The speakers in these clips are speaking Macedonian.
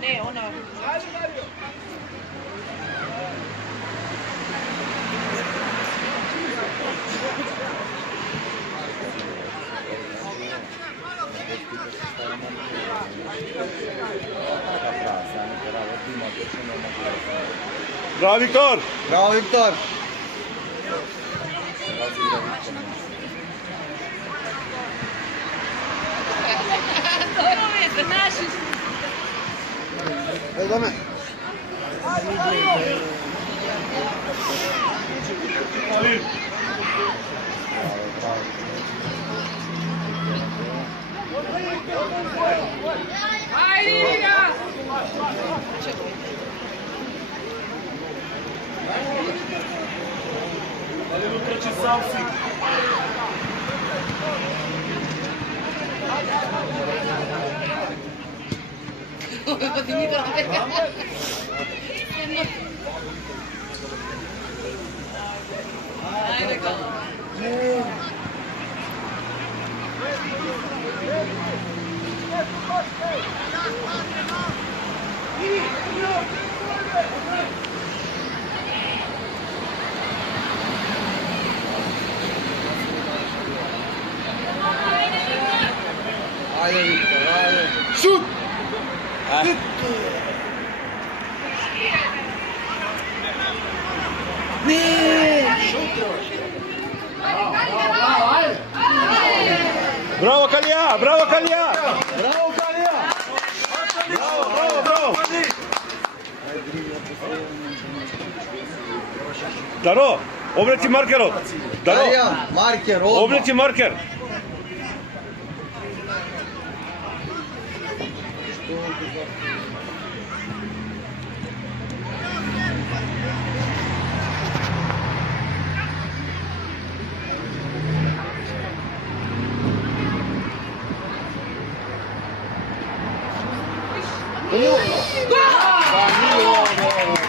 Не, она... Браво, Виктор! Браво, Виктор! Идеме. Ajde, Viktor, ajde. Šut! Браво, Калија! Браво, Калија! Браво, Калија! Браво, браво, браво! Даро, облечи маркерот! Даро, Калија, маркер, одма. облечи маркер!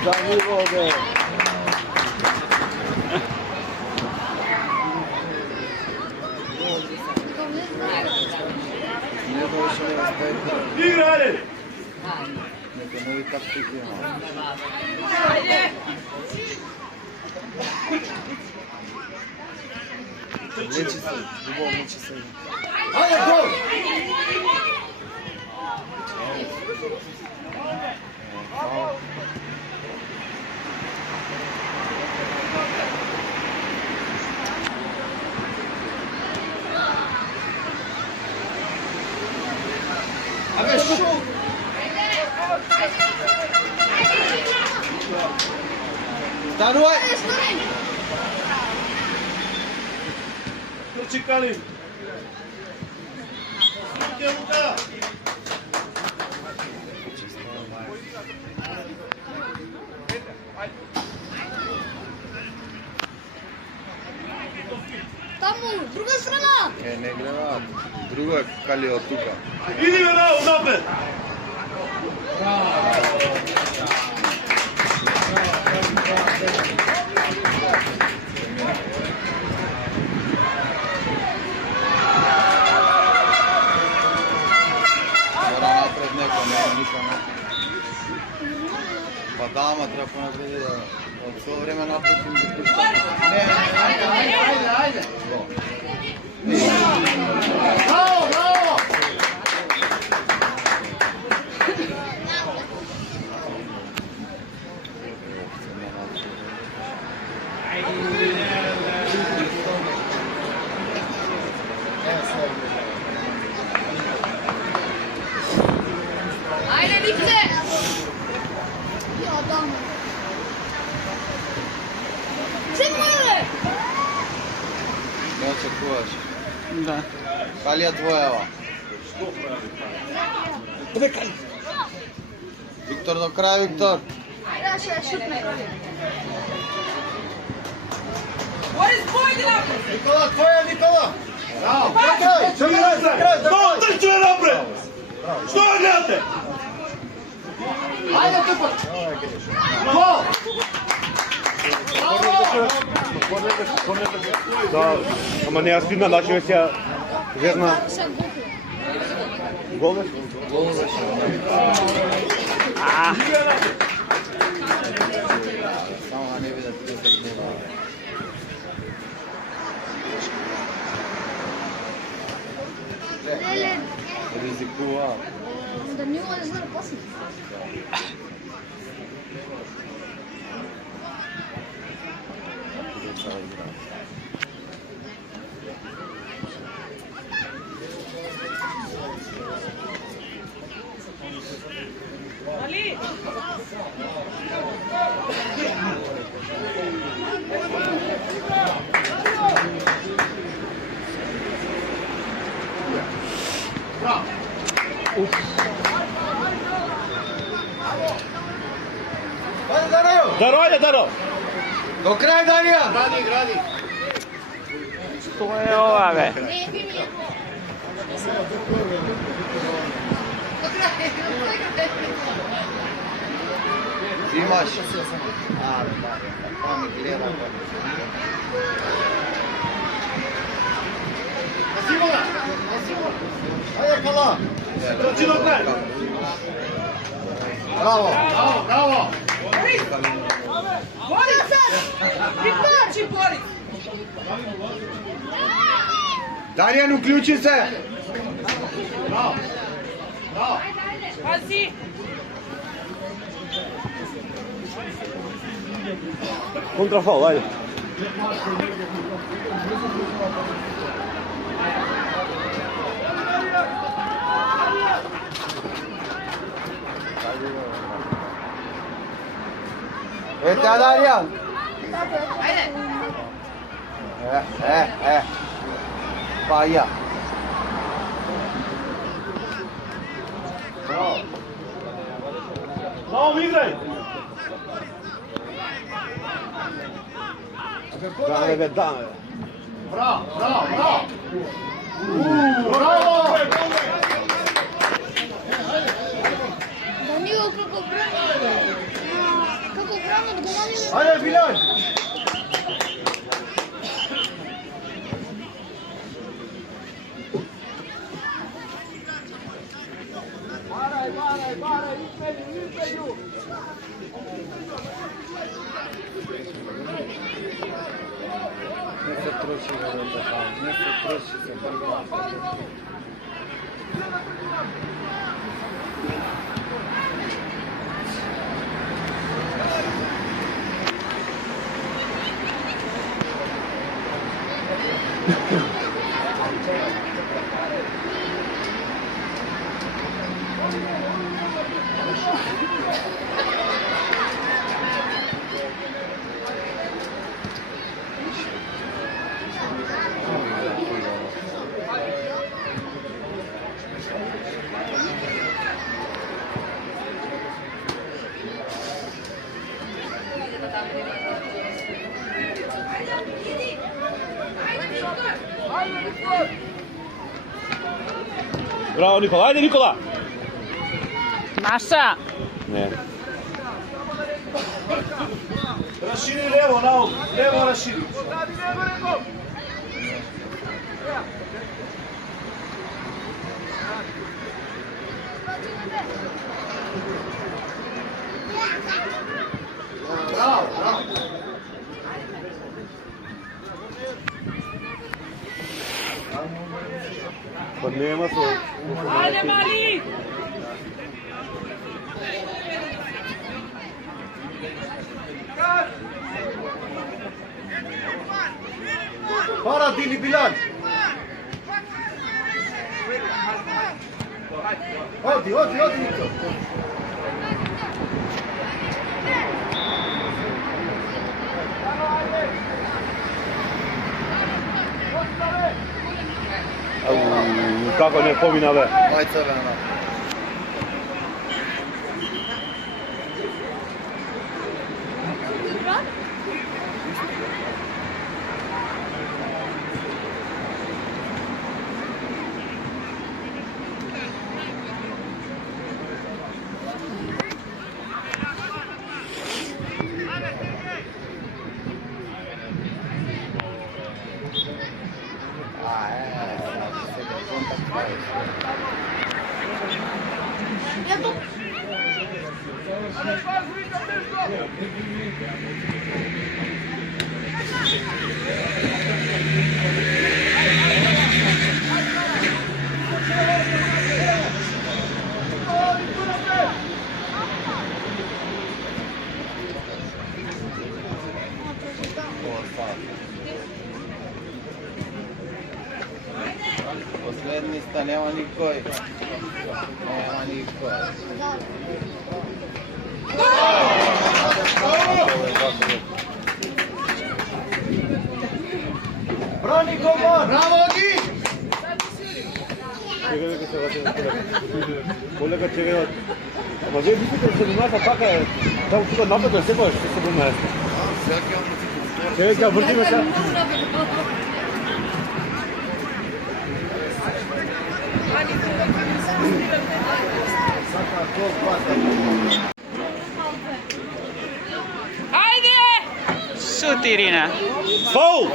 Danilo, bе. Не дойшо да спее. Играли! Нека нови тактики има. Влечи се, любов, влечи се. Ајде, гол! Абе, шут! Станувај! Трчи, Кали! Таму, друга страна! Не гледаат. Друго е Кали од тука. Иди бе, напред! Мора напред неко, не никамо. Па да, ама треба понапред да... Од со време напред им да пушта. Не, ајде! Браво, браво! Ајде, Викте! Ја, дама. Се моје! Не очекуваш. Да. Калија твојава. Добре, Кали. Виктор до крај, Виктор. Да, ще шутне. Никола, твоја, Никола. Браво, крај, Што трчите напред? Што ја гледате? Ајде тупа. Гол! Браво! Да, ама не ја стидна, значи веќе ја верна. Гол беше? Гол беше. Само да не видат кој се гнева. Ризикува. Да не може да после. Даро! До крај, Дарија! Гради. Што е ова, бе? Имаш. Па ми гледа. Ајде, кала. Трчи до крај. Браво. Даријан, уклучи се! Контрафал, ајде. Ете, Даријан! Па ја. Браво, играј. Даме, бе, даме. Браво. Данило како брани. Како брани одговарали. Ајде, Билјан. Не се троши да додава, не се троши се брга. Браво, Никола. Ајде, Никола! Наша! Не. Расшири лево, наум. Лево расшири. Па нема со... Ајде, Мали! Пара, Дили, Билјан. Оди, Нико. Како не помина, бе? Мај црвена. Ето. Последни ста, нема никој. Нема никој. Брони Комар! Браво ги! Колега чега. Ама вие мислите да 17 така е. Таму тука напад е секој што 17. Чега вртиме се. Ajde! Šut Irina. Фаул!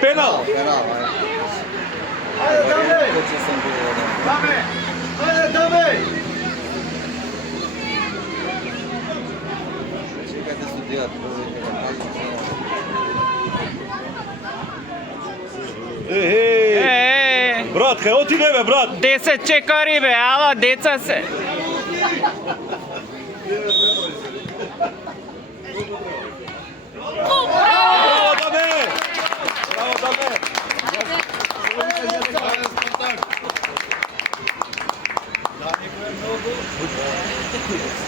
Пенал! Ајде, Даме! Даме! Ајде, Даме! Чекате судијат, Брат, кај оти не бе, брат? 10 чекори бе, ало, деца се. Браво, Даме! Браво, Даме!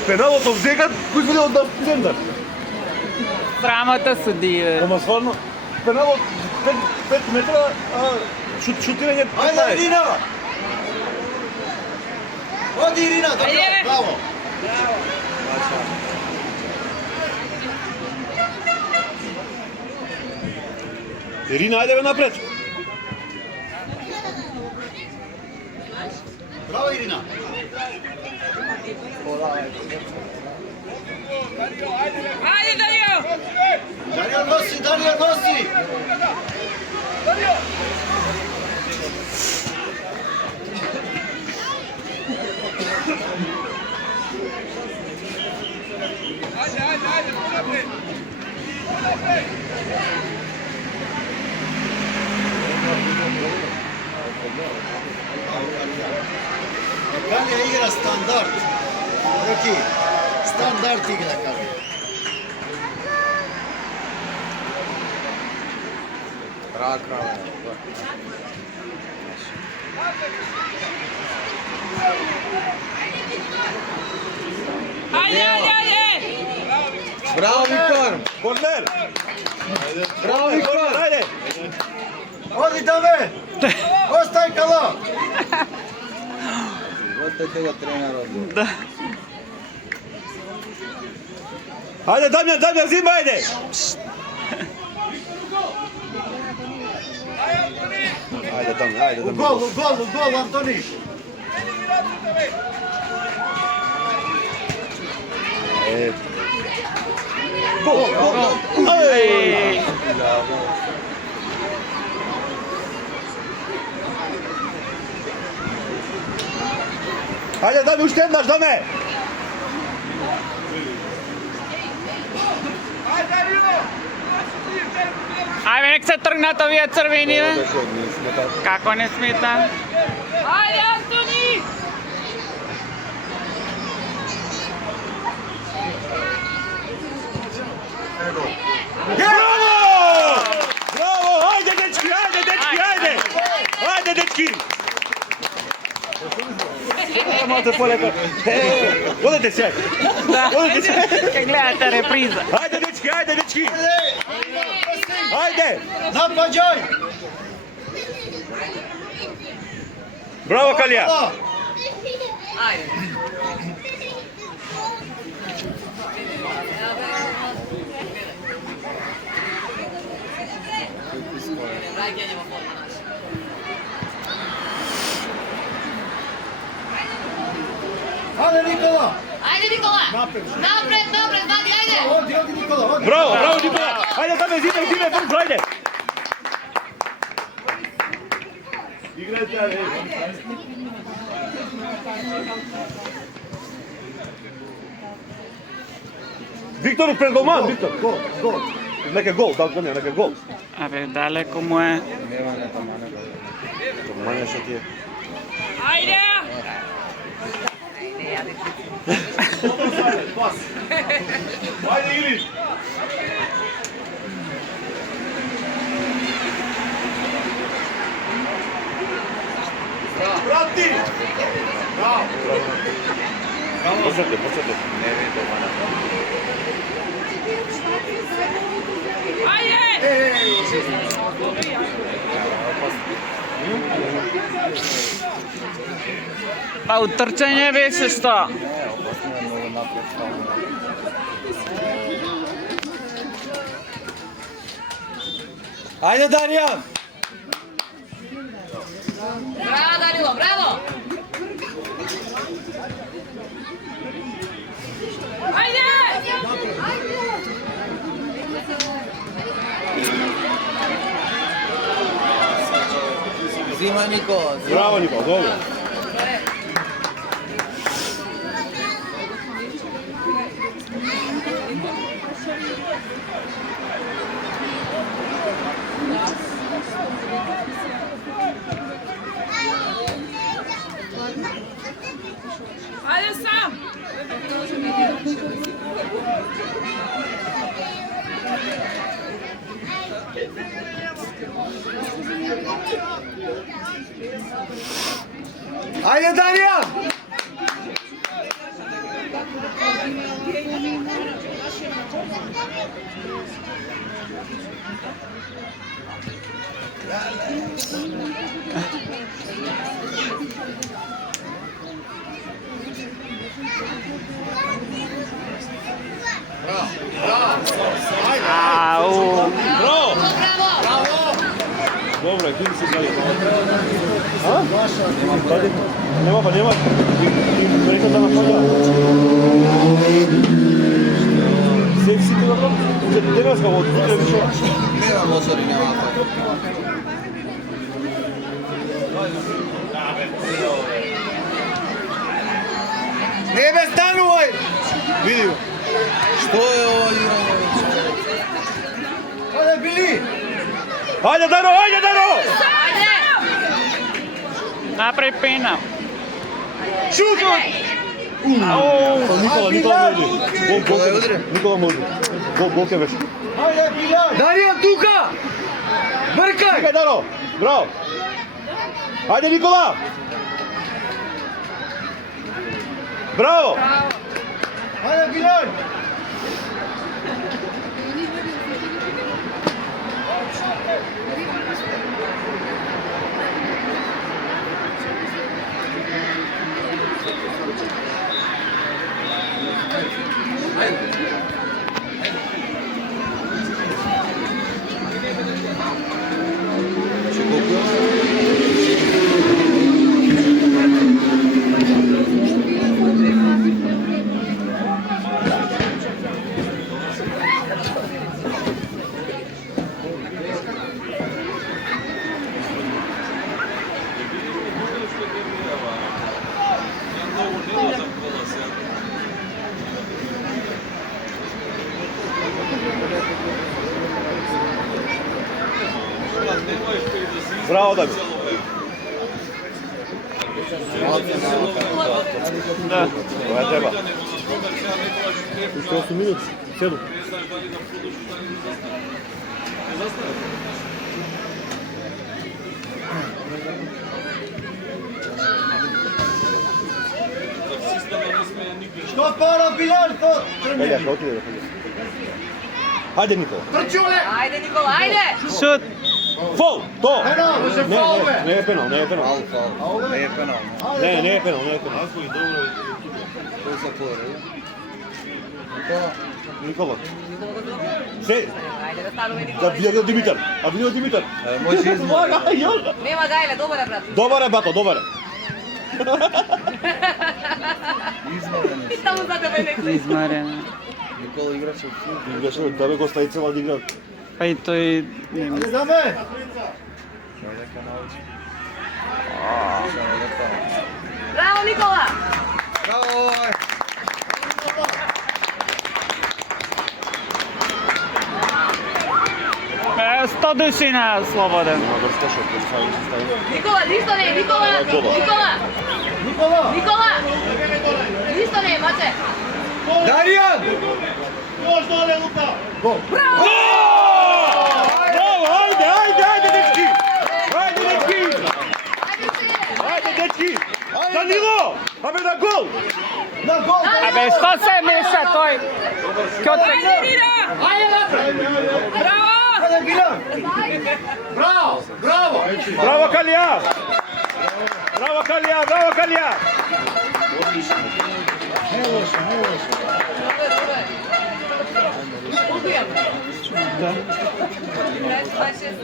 Пеналото взекат, кој биде од нас центар? Срамота судија. Ама стварно, пеналот 5 метра, а шутирање Ајде, Ирина! Оди, Ирина! Ајде! Браво! Ирина, ајде бе напред! Браво, Ирина! Ajde, Dario! Данијел носи, Данијел носи! Калија игра стандарт. Роки, стандарт игра Калија. Рака, Ajde, ajde, ajde! Браво, Виктор! Корнер! Браво, Виктор! Ајде! Оди, Даме! Остај кало! Остајте го тренерот. Da. Ајде, Дамјан, Дамјан, зима, ајде! Ајде, Дамјан, ајде, У Дамјан. гол, Антони! Гол! Ej. Ајде, Даме, уште еднаш, Даме! Ajde, nek se trgnat ovие crveni, bе. Kako ne smeta? Ajde, Antoni! Браво! Браво! Ајде, дечки, ајде, дечки, ајде! Ајде, дечки! Малце полека. Одете се. Одете се. Kaj gledate repriza. Ајде, дечки, ајде, дечки! Ајде! Напаѓај! Браво, Калија! Ајде, Никола! Ajde, Nikola! Napred. Napred, napred, vadi, ajde! Оди, Никола, оди! Браво, браво, Никола! Ајде, Даме, зиме, брзо, ајде! Играјте, ајде! Виктор пред голман, Виктор. Гол. Нека гол, да, нека гол. Абе, далеко му е. Нема не тамане. Мања што ти е. Ајде! Ајде, Или! Брати! Браво! Почете. Не ви тамане. Па утрчање беше што? Не, опасно е много напред стално. Ајде, Даријан! Браво, Данило, браво! Ајде! Зима Никола. Браво, Никола, добро. Ајде сам! Ајде, Даријан! Ау! Браво! Браво! Добро, ти се гледа. А? Нема, па нема. И прека да напаѓа. Сите добро. Денеска во утре више. Нема мотори, нема пај. Не бе, станувај! Види го. Што е ова играње? Ајде, Били! Ајде, Даро! Направи пена. Шутот! Никола може. Никола е удре. Никола може. Гол ке беше. Ајде, Билјан! Даријан, тука! Бркај! Чекај, Даро! Браво! Ајде, Никола! Браво! Ајде, Билјан! Браво, Дамир. Да. Тоа треба. Уште 8 минути. 7. Што пара, Билјан? Ајде, што отиде. Ајде, Никола. Ајде, Никола, ајде! Шут. Фол! То! Пенал, може фол, бе! Не е пенал, не е пенал. Не е пенал. Не е пенал, не е пенал. Кој се подре? Никола. Се, Ајде да стануваме, да Никола. видел Димитар. А видел Димитар? Може измор. Нема гајле, добар е, брат. Добар е, бато, добар е. Изморен е. Само за тебе некој. Измарен. Никола играче од футбол. Играше, да бе го стави цела да игра. Па и тој... Ајде за ме! Што е дека научи? Што е дека? Браво, Никола! Браво! 100 души на слободен. Никола, ништо не, Никола! Никола! Никола! Ништо не, маче! Даријан! Još dole, Luka! Браво, ајде, дечки! Ајде, дечки! Ајде, дечки! Данило! Абе, на гол! Абе, што се меша тој? Кјотек. Браво, Калија! Браво, Калија! Браво, Калија!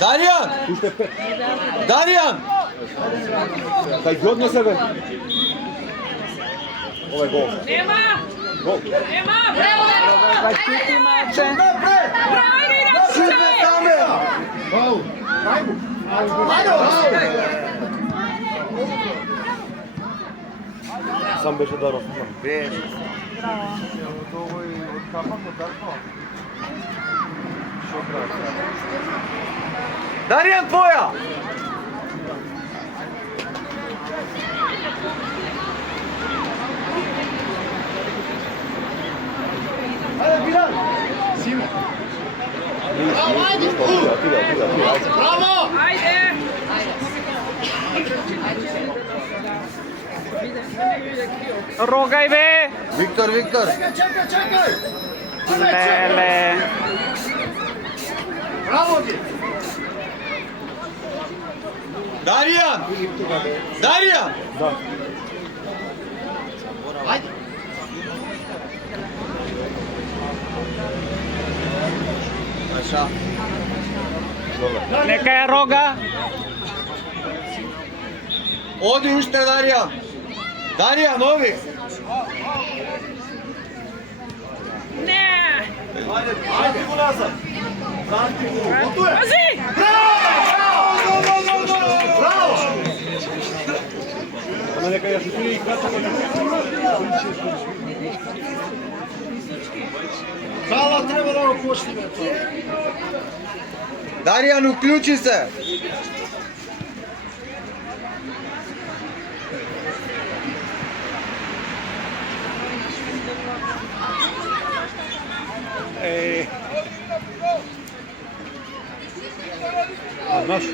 Даријан! Даријан! Кај ги одно себе. Ова е гол. Нема! Гол. Нема! Браво! Пачити маче. Сам беше даров. Беше. Од овој од капак од Дарко. Даријан твоја! Ајде Билан! Симе. Bravo! Рогај бе. Виктор, Виктор. Čekaj! Леле. Bravo ti! Даријан! Даријан! Да. Аша. Нека е рога. Оди уште Даријан. Даријан, ови. Ajde go nazad! Vrati go! Gotuje! Bravo! Ама нека ја шутира и каца. Bravo, treba da ovo poštime to. Даријан, уклучи се. Знаеш?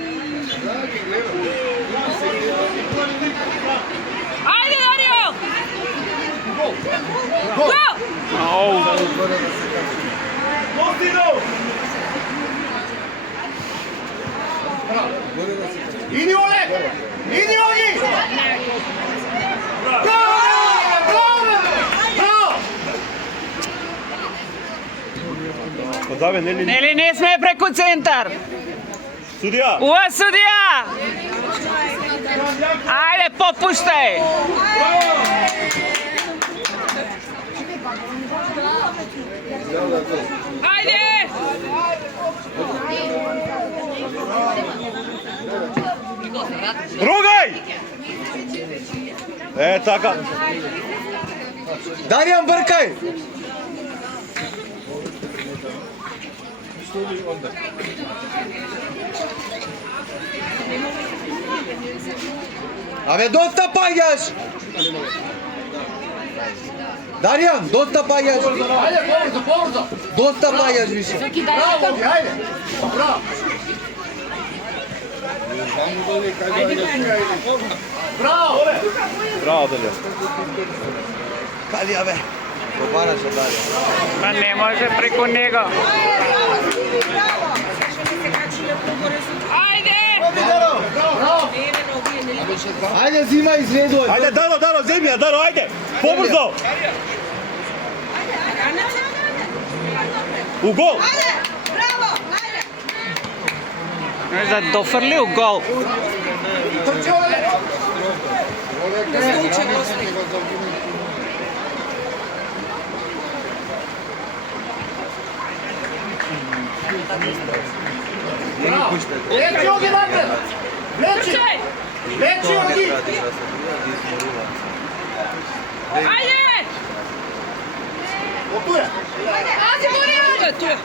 Ајде, Дарио! Оу. Postino! Idi Oleg! Idi Ogi! Bravo! Подаве, нели? Нели не сме преку центар? Судија! Уа судија! Ајде, попуштај! Ајде! Ругај! Е, така. Даријан, бркај. Абе, доста паѓаш! Даријан, доста паѓаш! Ajde, povrzo! Доста паѓаш више! Bravo, Ogi, ajde! Bravo! Bravo! Браво, Делија. Калија, бе! Пробараше Даријан. Па не може преку него. Ајде! Bravo! Ајде, зима изведувај! Ајде, Даро, земја, Даро, ајде! Побрзо! У гол! За дофрли у гол. Leći Ogi napred! Leći! Лечи оди! Да се друга изморува. Ајде! Отуе! Ајде, Борис! Tu je.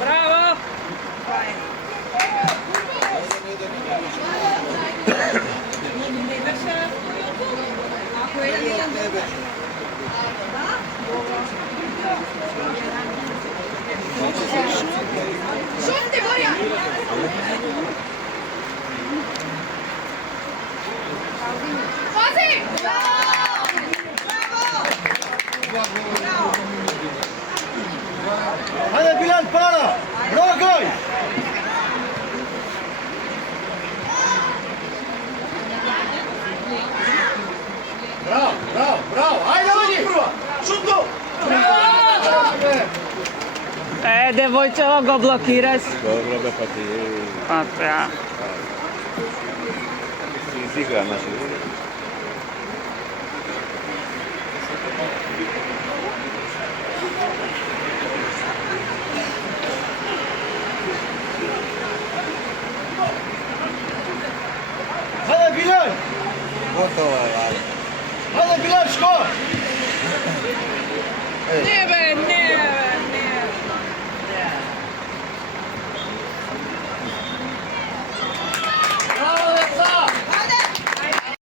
Bravo! Šuti, Borja! Pazi! Hajde Bilan, para! Rogoj! Bravo, bravo, bravo! Hajde ođi! Šutno! Devojčeva go blokiraš. Dobro, be, pa ti... Pa ja. Ti izigra, znači. Hajde Bilan! Gotovo je, ali. Hajde Bilan, ško!